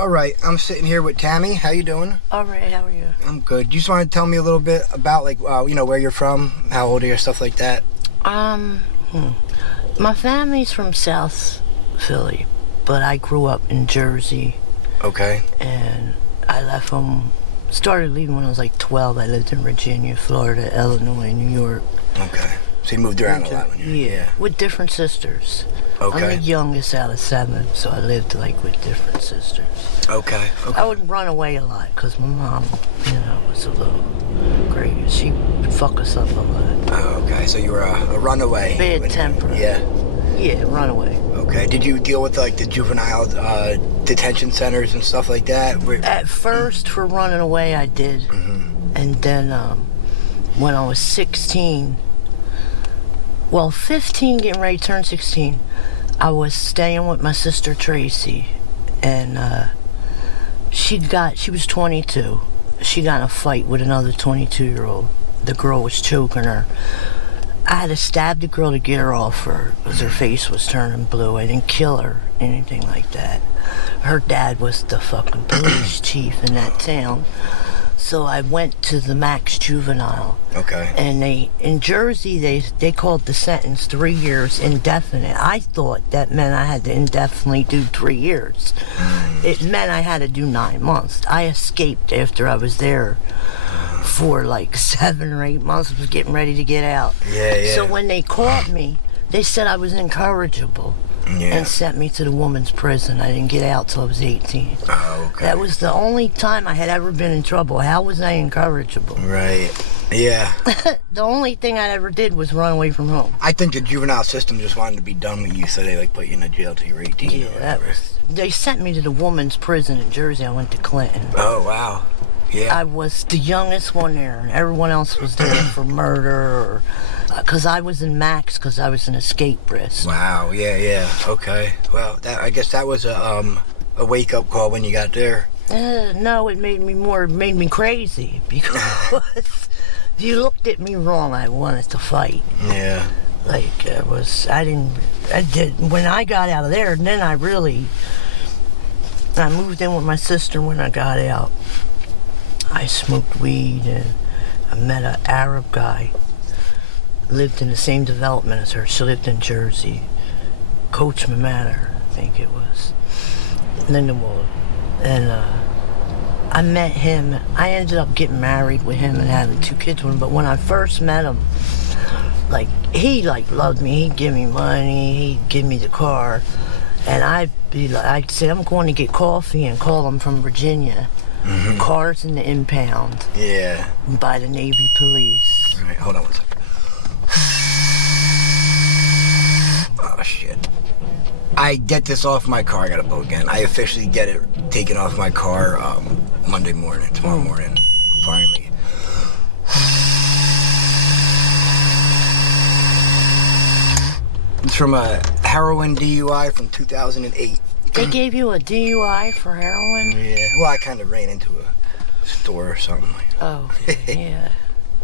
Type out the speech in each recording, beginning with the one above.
All right, I'm sitting here with Tammy. How you doing? All right, how are you? I'm good. You just want to tell me a little bit about, like, where you're from, how old are you, stuff like that? My family's from South Philly, but I grew up in Jersey. Okay. And I left home, started leaving when I was like 12. I lived in Virginia, Florida, Illinois, New York. Okay. So you moved around a lot when you were... Yeah, with different sisters. Okay. I'm the youngest out of 7, so I lived like with different sisters. Okay. I would run away a lot because my mom, was a little crazy. She would fuck us up a lot. Oh, okay. So you were a runaway. Bad temper. Yeah. Yeah, runaway. Okay. Did you deal with, like, the juvenile detention centers and stuff like that? At first, for running away, I did. Mm-hmm. And then when I was 16... 15, getting ready to turn 16, I was staying with my sister Tracy, and she was 22. She got in a fight with another 22-year-old. The girl was choking her. I had to stab the girl to get her off her because her face was turning blue. I didn't kill her, anything like that. Her dad was the fucking police chief in that town. So I went to the max juvenile. Okay. And in Jersey, they called the sentence 3 years indefinite. I thought that meant I had to indefinitely do 3 years. It meant I had to do 9 months. I escaped after I was there for like 7 or 8 months. I was getting ready to get out. Yeah. So when they caught me, they said I was incorrigible. Yeah. And sent me to the woman's prison. I didn't get out till I was 18. Oh, okay. That was the only time I had ever been in trouble. How was I incorrigible? Right. Yeah. The only thing I ever did was run away from home. I think the juvenile system just wanted to be done with you, so they put you in a jail till you were 18. Yeah, they sent me to the woman's prison in Jersey. I went to Clinton. Oh, wow. Yeah. I was the youngest one there, and everyone else was there for murder or... Because I was in max because I was an escape risk. Wow, yeah. Okay. Well, I guess that was a wake-up call when you got there. No, it made me crazy because if you looked at me wrong, I wanted to fight. Yeah. Like, when I got out of there, and then I moved in with my sister when I got out. I smoked weed and I met an Arab guy. Lived in the same development as her. She lived in Jersey. Coachman Manor, I think it was. Lindenwold. And I met him. I ended up getting married with him and having 2 kids with him. But when I first met him, he loved me. He'd give me money. He'd give me the car. And I'd say, I'm going to get coffee and call him from Virginia. Mm-hmm. Cars in the impound. Yeah. By the Navy police. All right, hold on one second. Oh, shit. I get this off my car. I gotta go again. I officially get it taken off my car Monday morning, tomorrow morning, finally. It's from a heroin DUI from 2008. They gave you a DUI for heroin? Yeah. Well, I kind of ran into a store or something like that. Oh, yeah.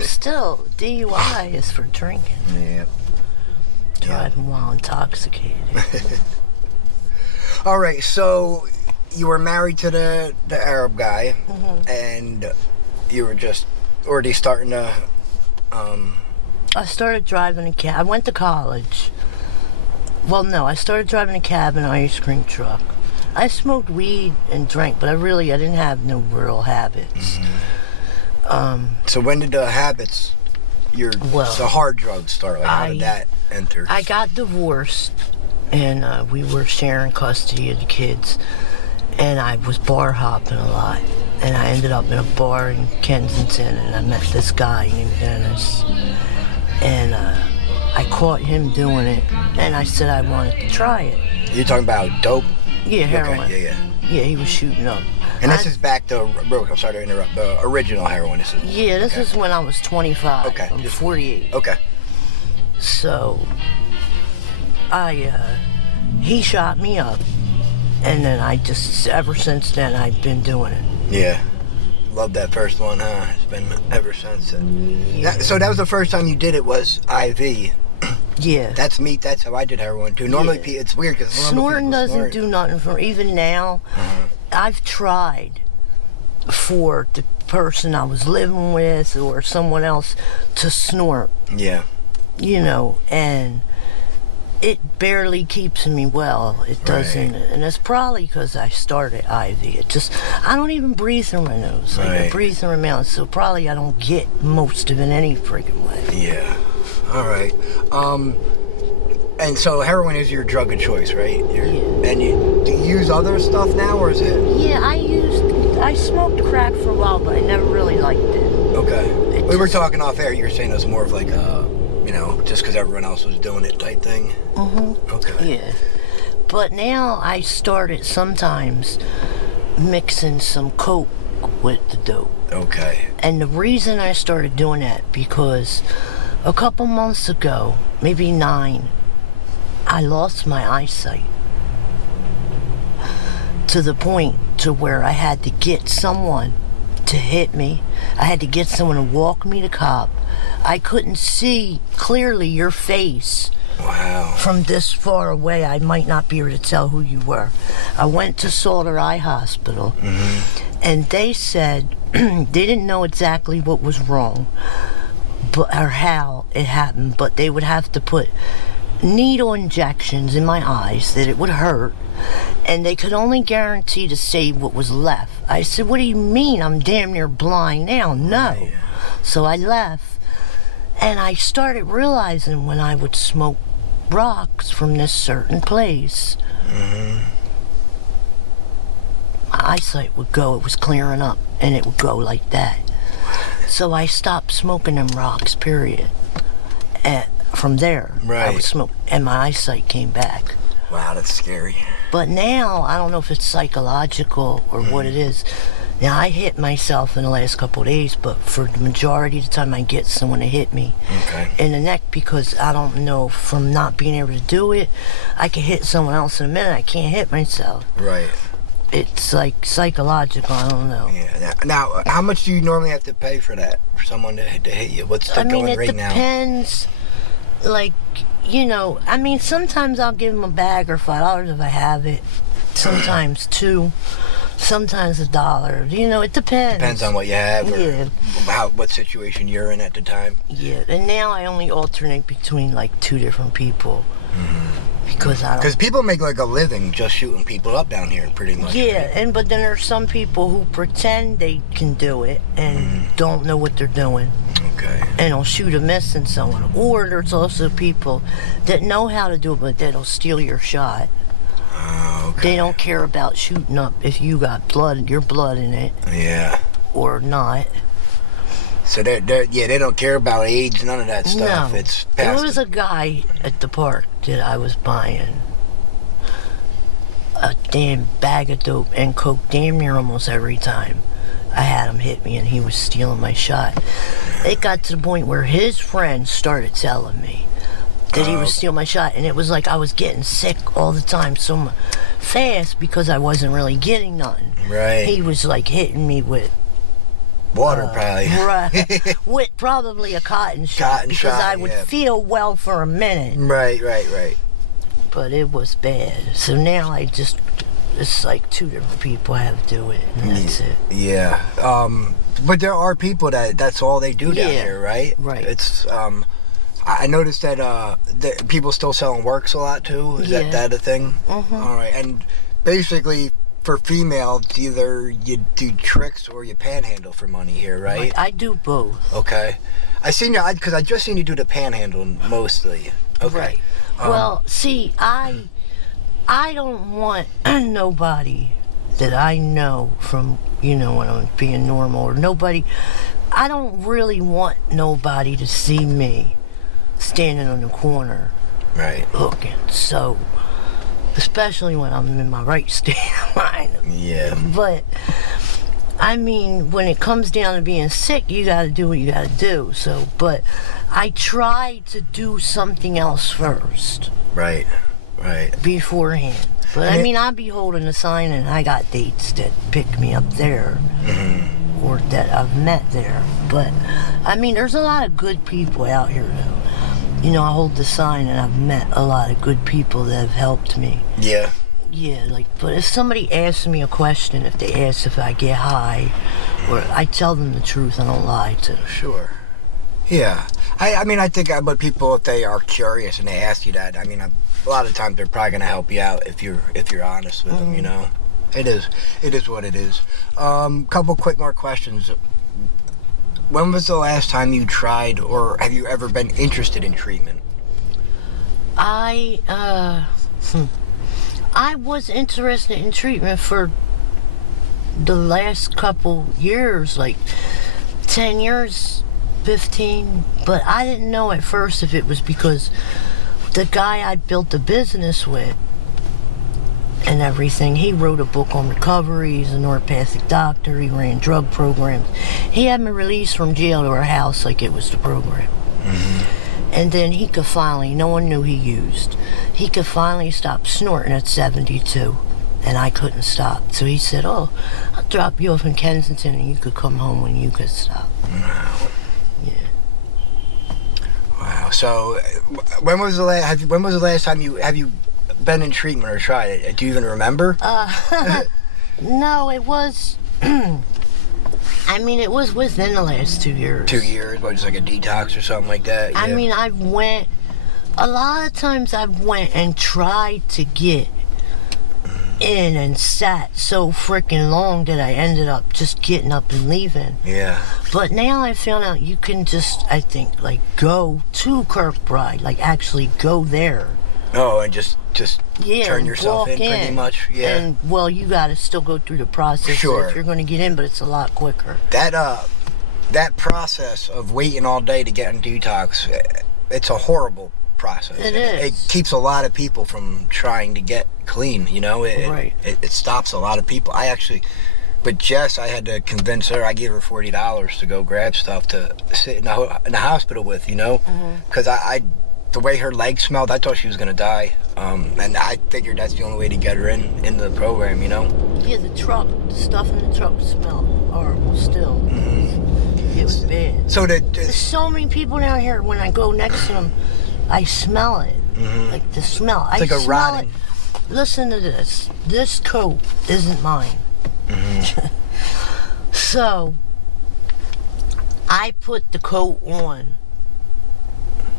Still, DUI is for drinking. Yeah. Driving while intoxicated. All right, so you were married to the Arab guy, and you were just already starting to... I started driving a cab. I went to college. Well, no, I started driving a cab and an ice cream truck. I smoked weed and drank, but I didn't have no real habits. So when did the habits, the hard drugs start? Like, how did that enter? I got divorced, and we were sharing custody of the kids, and I was bar hopping a lot. And I ended up in a bar in Kensington, and I met this guy named Dennis. And I caught him doing it, and I said I wanted to try it. You're talking about dope? Yeah, heroin. Okay, yeah. Yeah, he was shooting up. And this is back to, I'm sorry to interrupt, the original heroin. This is when I was 25. Okay. I'm 48. Okay. So, he shot me up, and then ever since then, I've been doing it. Yeah. Love that first one, huh? It's been ever since. Yeah. So that was the first time you did it, was IV. Yeah. That's me. That's how I did heroin too. Normally, it's weird because snorting doesn't do nothing for me. Even now, I've tried for the person I was living with or someone else to snort. Yeah. You know, and it barely keeps me well. It doesn't, Right. and it's probably because I started IV. It just, I don't even breathe through my nose. Like, I Right. breathe through my mouth, so probably I don't get most of it any freaking way. Yeah. All right. And so heroin is your drug of choice, right? Yeah. And do you use other stuff now, or is it? Yeah, I smoked crack for a while, but I never really liked it. Okay. We were talking off air. You were saying it was more of like you know, just because everyone else was doing it type thing. Okay. Yeah. But now I started sometimes mixing some coke with the dope. Okay. And the reason I started doing that, because a couple months ago, maybe 9, I lost my eyesight to the point to where I had to get someone to hit me. I had to get someone to walk me to cop. I couldn't see clearly your face. Wow. From this far away. I might not be able to tell who you were. I went to Salter Eye Hospital, and they said they didn't know exactly what was wrong, or how it happened, but they would have to put needle injections in my eyes, that it would hurt, and they could only guarantee to save what was left. I said, what do you mean? I'm damn near blind now. No. Right. So I left, and I started realizing when I would smoke rocks from this certain place, my eyesight would go. It was clearing up, and it would go like that. So I stopped smoking them rocks, period. And from there, I Right. would smoke, and my eyesight came back. Wow, that's scary. But now, I don't know if it's psychological or what it is. Now, I hit myself in the last couple of days, but for the majority of the time, I get someone to hit me Okay. in the neck, because I don't know, from not being able to do it, I can hit someone else in a minute. I can't hit myself. Right. It's like psychological. I don't know. Yeah. Now, how much do you normally have to pay for that? For someone to hit you? What's the I mean, going it rate now? depends. Like, you know, I mean, sometimes I'll give them a bag or $5 if I have it. Sometimes 2. Sometimes $1. You know, it depends. Depends on what you have, or Yeah. what situation you're in at the time. Yeah, and now I only alternate between like 2 different people, because I don't. Because people make like a living just shooting people up down here, pretty much. Yeah, right? and but then there's some people who pretend they can do it and don't know what they're doing, Okay. and will shoot a miss in someone. Or there's also people that know how to do it, but that'll steal your shot. Oh, okay. They don't care about shooting up if you got your blood in it Yeah. or not. So they don't care about AIDS, none of that stuff. No, It's there past was a guy at the park that I was buying a damn bag of dope and coke damn near almost every time I had him hit me, and he was stealing my shot. It got to the point where his friends started telling me that he was stealing my shot, and it was like I was getting sick all the time so fast because I wasn't really getting nothing. Right. He was like hitting me with Water, probably. right, with probably a cotton shot, Cotton because shot, I would yeah. feel well for a minute, Right. but it was bad. So now it's like 2 different people I have to do it, and that's it. Yeah. But there are people that's all they do down Yeah, here, right? right. It's I noticed that people still selling works a lot too. Is Yeah. that a thing? All right. And basically, for females, either you do tricks or you panhandle for money here, right? I do both. Okay. I seen you because I just seen you do the panhandle mostly. Okay. Right. Well, see, I don't want nobody that I know from, you know, when I'm being normal, or nobody. I don't really want nobody to see me standing on the corner Right. looking. So, especially when I'm in my right state of mind. Yeah. But I mean, when it comes down to being sick, you got to do what you got to do. So, but I try to do something else first Right. beforehand. But I mean, I'll be holding a sign, and I got dates that pick me up there, or that I've met there. But I mean, there's a lot of good people out here, though. You know, I hold the sign, and I've met a lot of good people that have helped me. Yeah. Yeah, like, but if somebody asks me a question, if they ask if I get high, or I tell them the truth, I don't lie to them. Sure. Yeah. I mean, I think but people, if they are curious and they ask you that, I mean, a lot of times they're probably going to help you out if you're honest with them, you know? It is what it is. Couple quick more questions. When was the last time you tried, or have you ever been interested in treatment? I was interested in treatment for the last couple years, like 10 years, 15, but I didn't know at first if it was because the guy I built the business with and everything, he wrote a book on recovery. He's a neuropathic doctor. He ran drug programs. He had me released from jail to our house like it was the program. And then he could finally, no one knew he used, he could finally stop snorting at 72, and I couldn't stop. So he said, oh, I'll drop you off in Kensington and you could come home when you could stop. Wow. Yeah. Wow. So when was the last time you been in treatment or tried it? Do you even remember? No, it was, I mean, it was within the last 2 years. 2 years? What, just like a detox or something like that? I mean, a lot of times I went and tried to get in and sat so freaking long that I ended up just getting up and leaving. Yeah. But now I found out you can just, I think, like, go to Kirkbride, like, actually go there. Oh, and just Yeah, turn yourself walk in pretty much. Yeah. And, well, you got to still go through the process Sure. if you're going to get in, but it's a lot quicker. That process of waiting all day to get in detox, it's a horrible process. It And is. It keeps a lot of people from trying to get clean, you know? Right. It stops a lot of people. But Jess, I had to convince her. I gave her $40 to go grab stuff to sit in the hospital with, you know? Because the way her legs smelled, I thought she was going to die. And I figured that's the only way to get her into the program, you know? Yeah, the stuff in the truck smelled horrible still. It was bad. So There's so many people down here, when I go next to them, I smell it. Like the smell. It's like a smell rotting. it. Listen to this. This coat isn't mine. So, I put the coat on.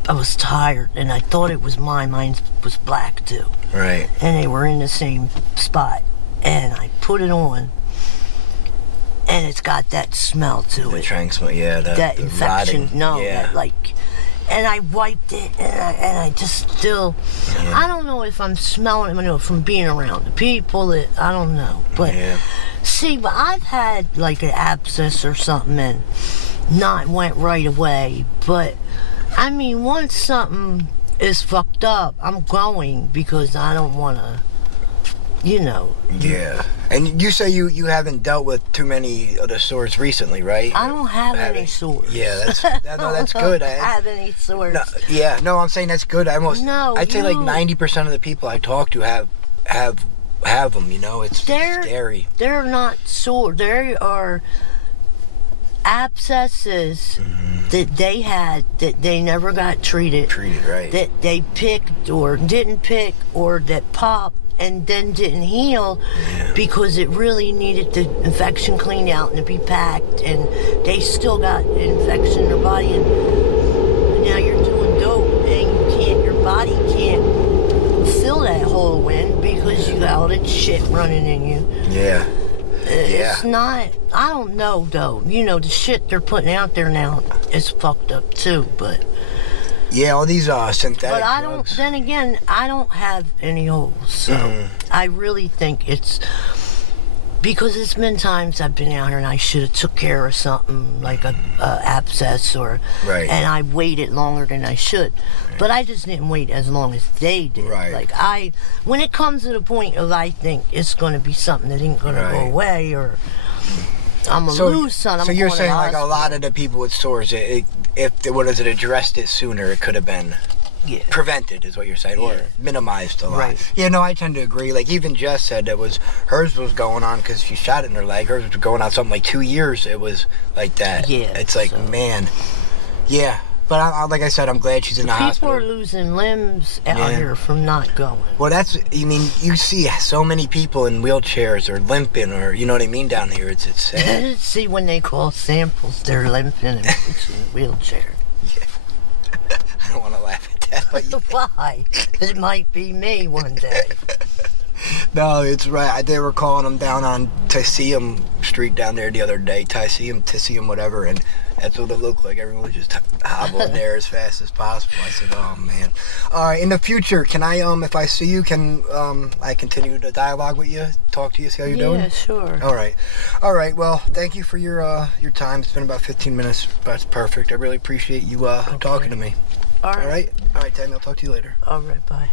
I was tired, and I thought it was mine. Mine was black, too. Right. And they were in the same spot. And I put it on, and it's got that smell to The it. trank smell, yeah. That the infection, rotting, no, yeah. that, like, and I wiped it, and I just still, I don't know if I'm smelling it, from being around the people, that I don't know, but Yeah. see, but I've had like an abscess or something and not went right away, but I mean, once something is fucked up, I'm going because I don't want to, you know. Yeah. And you say you haven't dealt with too many of the sores recently, right? I don't have any sores. Yeah, that's good. I don't have any sores. No, I'm saying that's good. I'd say like 90% of the people I talk to have them, you know? It's scary. They're not sore. They are abscesses that they had that they never got treated. Treated, right. That they picked or didn't pick, or that popped and then didn't heal because it really needed the infection cleaned out and to be packed, and they still got infection in their body, and now you're doing dope and your body can't fill that hole in because you got all that shit running in you. Yeah. It's not, I don't know though, you know, the shit they're putting out there now is fucked up too, but Yeah, all these synthetic but I drugs. don't, then again, I don't have any holes, so I really think it's, because it's been times I've been out here and I should have took care of something like a abscess or, Right. and I waited longer than I should, but I just didn't wait as long as they did. Right. Like when it comes to the point of I think it's going to be something that ain't going to go away, or I'm gonna lose something. So you're saying like a hospital. lot of the people with sores, if it addressed it sooner, it could have been prevented, is what you're saying, or minimized a lot. Right. Yeah, no, I tend to agree. Like even Jess said hers was going on because she shot it in her leg. Hers was going on something like 2 years. It was like that. Yeah. It's like, man. Yeah. But like I said, I'm glad she's in the People hospital. are losing limbs out Yeah. here from not going. Well, you see so many people in wheelchairs or limping or, you know what I mean, down here. It's sad. See, when they call samples, they're limping and pushing a wheelchair. I don't want to laugh at that, but Why? It might be me one day. no, it's right. They were calling them down on Tyseum Street down there the other day. Tyseum, whatever, and that's what it looked like. Everyone was just hobbling there as fast as possible. I said, oh, man. All right, in the future, can I, if I see you, can I continue the dialogue with you, talk to you, see how you're doing? Yeah, sure. All right. Well, thank you for your time. It's been about 15 minutes, but that's perfect. I really appreciate you talking to me. All right. All right, Tammy, I'll talk to you later. All right, bye.